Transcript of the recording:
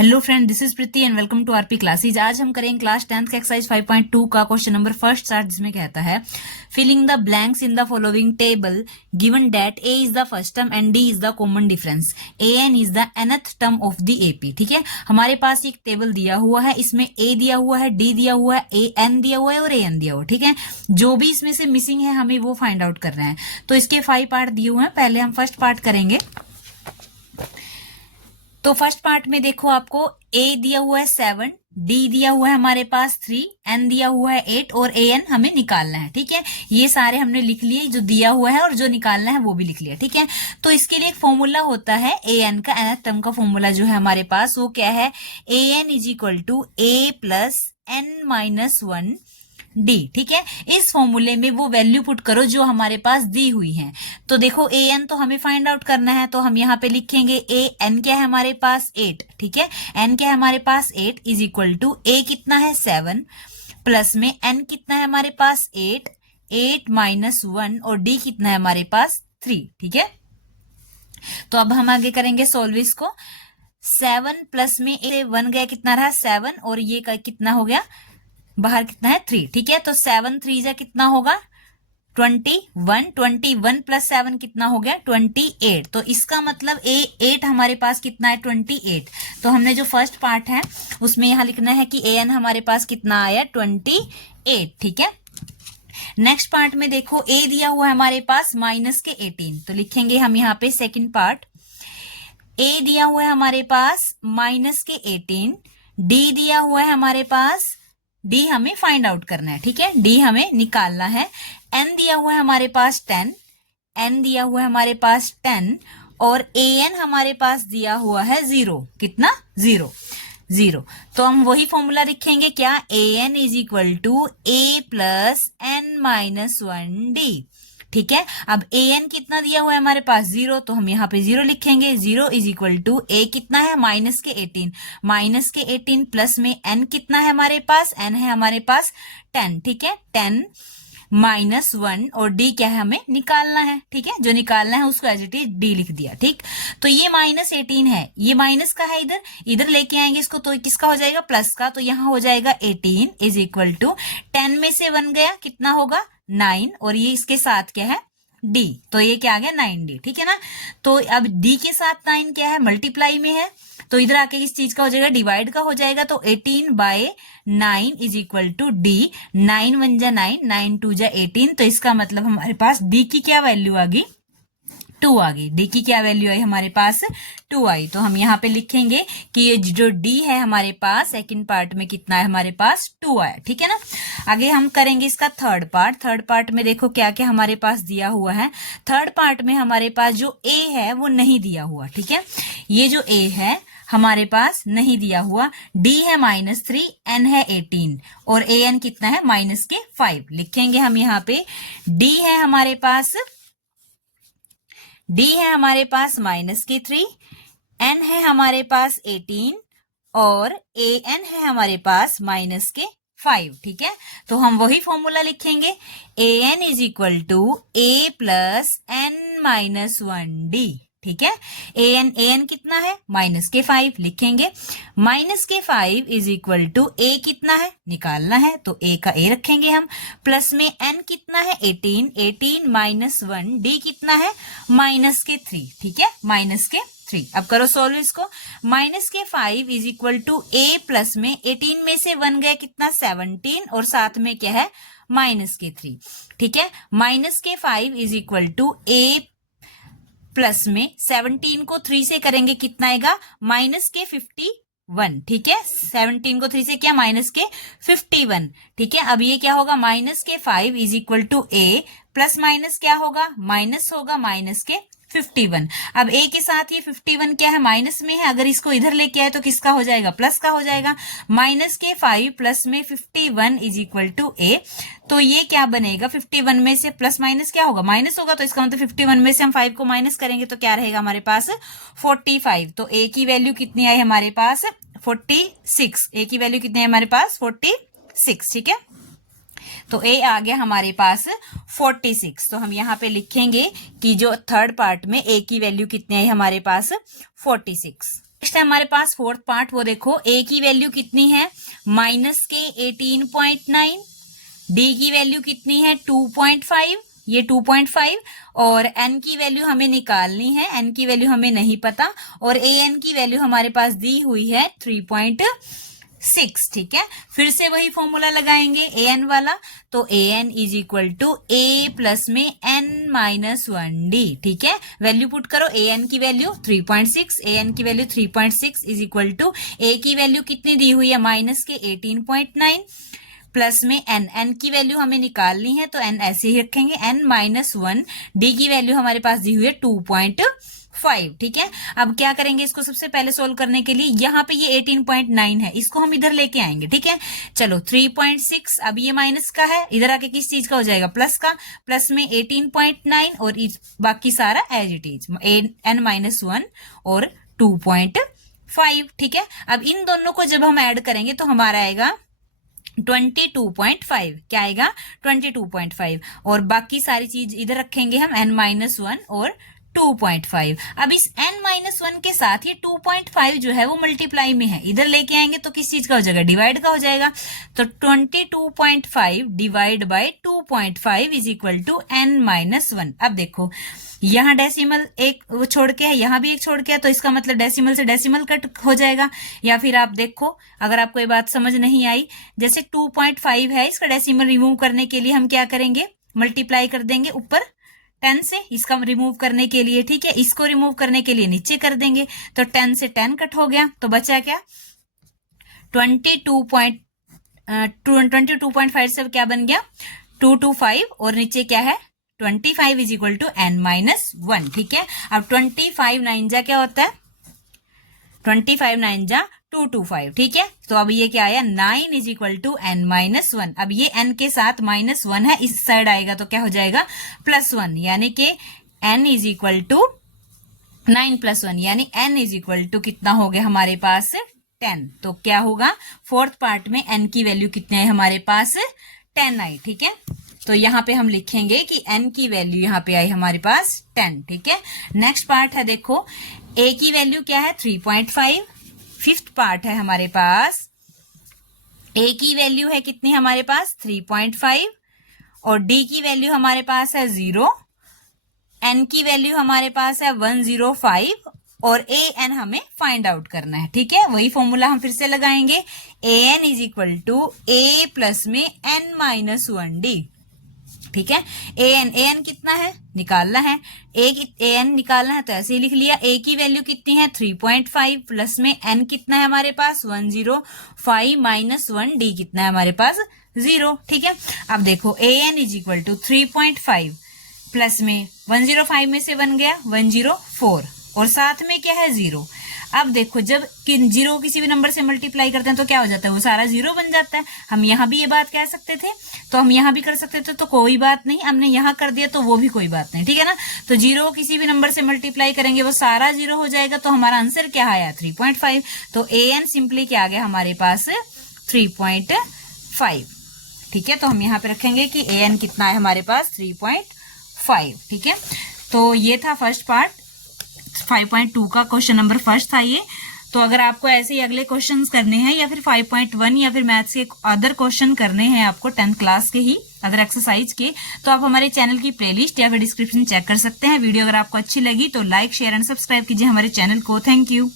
Hello friend, this is Preeti and welcome to RP classes. आज हम करेंगे क्लास 10th का एक्सरसाइज 5.2 का क्वेश्चन नंबर फर्स्ट चार्ट, जिसमें कहता है filling the blanks in the following table given that a is the first term and d is the common difference, a N is the nth term of the AP. ठीक है, हमारे पास एक table दिया हुआ है, इसमें ए दिया हुआ है, डी दिया हुआ है, ए एन दिया हुआ है और ए एन दिया हुआ है। ठीक है, जो भी इसमें से मिसिंग है हमें वो फाइंड आउट करना है। तो इसके 5 पार्ट दिए हुए हैं, पहले हम फर्स्ट पार्ट करेंगे। तो फर्स्ट पार्ट में देखो, आपको ए दिया हुआ है 7, डी दिया हुआ है हमारे पास 3, एन दिया हुआ है 8 और ए एन हमें निकालना है। ठीक है, ये सारे हमने लिख लिए, जो दिया हुआ है और जो निकालना है वो भी लिख लिया। ठीक है, तो इसके लिए एक फॉर्मूला होता है ए एन का, nth टर्म का फॉर्मूला जो है हमारे पास वो क्या है, A N is equal to A plus N minus 1 D. ठीक है, इस फॉर्मूले में वो वैल्यू पुट करो जो हमारे पास दी हुई है। तो देखो, ए एन तो हमें फाइंड आउट करना है, तो हम यहाँ पे लिखेंगे ए एन क्या है हमारे पास 8। ठीक है, एन क्या है हमारे पास 8 इज इक्वल टू ए कितना है 7 प्लस में एन कितना है हमारे पास 8 माइनस 1 और डी कितना है हमारे पास 3। ठीक है, तो अब हम आगे करेंगे सॉल्व इसको। 7 प्लस में 1 गया, कितना रहा 7 और ये कितना हो गया, बाहर कितना है 3। ठीक है, तो 7 3 जा कितना होगा 21 प्लस 7 कितना हो गया 28। तो इसका मतलब ए 8 हमारे पास कितना है 28। तो हमने जो फर्स्ट पार्ट है उसमें यहां लिखना है कि ए एन हमारे पास कितना आया 28। ठीक है, नेक्स्ट पार्ट में देखो, ए दिया हुआ है हमारे पास माइनस के 18, तो लिखेंगे हम यहाँ पे सेकेंड पार्ट। ए दिया हुआ है हमारे पास माइनस के 18, डी दिया हुआ है हमारे पास, डी हमें फाइंड आउट करना है। ठीक है, डी हमें निकालना है। एन दिया हुआ है हमारे पास 10, एन दिया हुआ है हमारे पास 10 और ए एन हमारे पास दिया हुआ है 0। कितना 0। तो हम वही फॉर्मूला लिखेंगे, क्या, A N is equal to A plus N minus 1 D. ठीक है, अब ए एन कितना दिया हुआ है हमारे पास 0, तो हम यहाँ पे 0 लिखेंगे। 0 इज इक्वल टू ए कितना है माइनस के 18 प्लस में एन कितना है हमारे पास, एन है हमारे पास 10। ठीक है, 10 माइनस 1 और डी क्या है हमें निकालना है। ठीक है, जो निकालना है उसको एज इट इज डी लिख दिया। ठीक, तो ये माइनस 18 है, ये माइनस का है, इधर लेके आएंगे इसको, तो किसका हो जाएगा प्लस का, तो यहाँ हो जाएगा 18 इज इक्वल टू 10 में से 1 गया, कितना होगा 9 और ये इसके साथ क्या है डी, तो ये क्या आ गया 9D। ठीक है ना, तो अब डी के साथ 9 क्या है मल्टीप्लाई में है, तो इधर आके इस चीज का हो जाएगा डिवाइड का हो जाएगा, तो 18/9 इज इक्वल टू डी। 9 1 जा 9, 9 2 जा 18, तो इसका मतलब हमारे पास डी की क्या वैल्यू आ गई 2 आ गई। डी की क्या वैल्यू आई हमारे पास 2 आई। तो हम यहाँ पे लिखेंगे कि ये जो डी है हमारे पास सेकंड पार्ट में कितना है हमारे पास 2 आया। ठीक है ना, आगे हम करेंगे इसका थर्ड पार्ट में देखो क्या क्या हमारे पास दिया हुआ है। थर्ड पार्ट में हमारे पास जो ए है वो नहीं दिया हुआ। ठीक है, ये जो ए है हमारे पास नहीं दिया हुआ, डी है -3, एन है 18 और ए एन कितना है -5 लिखेंगे हम यहाँ पे। डी है हमारे पास -3, एन है हमारे पास 18 और ए एन है हमारे पास -5। ठीक है, तो हम वही फॉर्मूला लिखेंगे, A N is equal to A plus N minus 1 D. ठीक है, ए एन कितना है -5 लिखेंगे। -5 इज इक्वल टू ए कितना है निकालना है, तो ए का ए रखेंगे हम, प्लस में एन कितना है 18 माइनस 1, डी कितना है -3। ठीक है, -3। अब करो सोल्व इसको। -5 is equal to A plus में 18 में से 1 गया, कितना 17 और साथ में क्या है -3। ठीक है, -5 is equal to A plus में 17 को 3 से करेंगे, कितना आएगा -51। ठीक है, 17 को 3 से क्या -51। ठीक है, अब ये क्या होगा -5 is equal to A plus minus क्या होगा माइनस होगा -51। अब ए के साथ ये 51 क्या है माइनस में है, अगर इसको इधर लेके आए तो किसका हो जाएगा प्लस का हो जाएगा। -5 प्लस में 51 इज इक्वल टू ए, तो ये क्या बनेगा 51 में से प्लस माइनस क्या होगा माइनस होगा, तो इसका मतलब 51 में से हम 5 को माइनस करेंगे तो क्या रहेगा हमारे पास 45। तो ए की वैल्यू कितनी आई हमारे पास 46। ए की वैल्यू कितनी है हमारे पास 46। ठीक है, तो ए आ गया हमारे पास 46। तो हम यहाँ पे लिखेंगे कि जो थर्ड पार्ट में ए की वैल्यू कितनी आई हमारे पास 46। नेक्स्ट है हमारे पास फोर्थ पार्ट, वो देखो ए की वैल्यू कितनी है माइनस के 18.9, डी की वैल्यू कितनी है 2.5, ये 2.5 और एन की वैल्यू हमें निकालनी है, एन की वैल्यू हमें नहीं पता और ए एन की वैल्यू हमारे पास दी हुई है 3.6। ठीक है, फिर से वही फॉर्मूला लगाएंगे ए एन वाला, तो A N is equal to A plus में एन माइनस 1 डी। ठीक है, वैल्यू पुट करो, ए एन की वैल्यू 3.6, ए एन की value 3.6 is equal to A की वैल्यू कितनी दी हुई है माइनस के 18.9 प्लस में एन, एन की वैल्यू हमें निकालनी है तो एन ऐसे ही रखेंगे एन माइनस 1, डी की वैल्यू हमारे पास दी हुई है 2.5। ठीक है, अब क्या करेंगे इसको सबसे पहले सोल्व करने के लिए, यहाँ पे ये 18.9 है, इसको हम इधर लेके आएंगे। ठीक है, चलो 3.6, अब ये माइनस का है, इधर आके किस चीज का हो जाएगा प्लस का, प्लस में 18.9 और बाकी सारा as it is n minus 1 और 2.5। ठीक है, अब इन दोनों को जब हम ऐड करेंगे तो हमारा आएगा 22.5, क्या आएगा 22.5 और बाकी सारी चीज इधर रखेंगे हम n माइनस 1 और 2.5। अब इस n माइनस 1 के साथ ही 2.5 जो है वो मल्टीप्लाई में है, इधर लेके आएंगे तो किस चीज का हो जाएगा डिवाइड का हो जाएगा, तो 22.5 divide by 2.5 is equal to n minus 1। अब देखो यहाँ डेसिमल एक वो छोड़ के है, यहाँ भी एक छोड़ के है, तो इसका मतलब डेसिमल से डेसिमल कट हो जाएगा। या फिर आप देखो, अगर आपको ये बात समझ नहीं आई, जैसे 2.5 है, इसका डेसिमल रिमूव करने के लिए हम क्या करेंगे मल्टीप्लाई कर देंगे ऊपर 10 से, इसका रिमूव करने के लिए। ठीक है, इसको रिमूव करने के लिए नीचे कर देंगे, तो 10 से 10 कट हो गया, तो बचा क्या 22.5 से क्या बन गया 225 और नीचे क्या है 25 is equal to n minus 1। ठीक है, अब 25 9 जा क्या होता है 25 9 जा 225। ठीक है, तो अब ये क्या आया 9 is equal to n minus 1। अब ये n के साथ माइनस 1 है, इस साइड आएगा तो क्या हो जाएगा प्लस 1, यानी कि n is equal to 9 plus 1, यानी n इज इक्वल टू कितना हो गया हमारे पास 10। तो क्या होगा फोर्थ पार्ट में n की वैल्यू कितनी है हमारे पास 10 आई। ठीक है, तो यहाँ पे हम लिखेंगे कि n की वैल्यू यहाँ पे आई हमारे पास 10। ठीक है, नेक्स्ट पार्ट है देखो a की वैल्यू क्या है 3.5। फिफ्थ पार्ट है हमारे पास a की वैल्यू है कितनी हमारे पास 3.5 और d की वैल्यू हमारे पास है 0, n की वैल्यू हमारे पास है 105 और a n हमें फाइंड आउट करना है। ठीक है, वही फॉर्मूला हम फिर से लगाएंगे, a n is equal to a plus में n माइनस 1d। ठीक है, ए एन कितना है निकालना है, ए एन निकालना है तो ऐसे ही लिख लिया, ए की वैल्यू कितनी है 3.5 प्लस में एन कितना है हमारे पास 105 माइनस 1 डी कितना है हमारे पास 0। ठीक है, अब देखो A N is equal to 3.5 plus में 105 में से बन गया 104 और साथ में क्या है 0। अब देखो जब जीरो किसी भी नंबर से मल्टीप्लाई करते हैं तो क्या हो जाता है वो सारा 0 बन जाता है। हम यहाँ भी ये बात कह सकते थे तो हम यहाँ भी कर सकते थे, तो कोई बात नहीं, हमने यहाँ कर दिया तो वो भी कोई बात नहीं। ठीक है ना, तो 0 किसी भी नंबर से मल्टीप्लाई करेंगे वो सारा 0 हो जाएगा, तो हमारा आंसर क्या आया 3.5। तो ए एन सिंपली क्या आ गया हमारे पास 3.5। ठीक है, तो हम यहाँ पे रखेंगे कि ए एन कितना है हमारे पास 3.5। ठीक है, तो ये था फर्स्ट पार्ट 5.2 का क्वेश्चन नंबर फर्स्ट था ये। तो अगर आपको ऐसे ही अगले क्वेश्चंस करने हैं या फिर 5.1 या फिर मैथ्स के अदर क्वेश्चन करने हैं आपको 10th क्लास के ही अदर एक्सरसाइज के, तो आप हमारे चैनल की प्लेलिस्ट या फिर डिस्क्रिप्शन चेक कर सकते हैं। वीडियो अगर आपको अच्छी लगी तो लाइक शेयर एंड सब्सक्राइब कीजिए हमारे चैनल को। Thank you.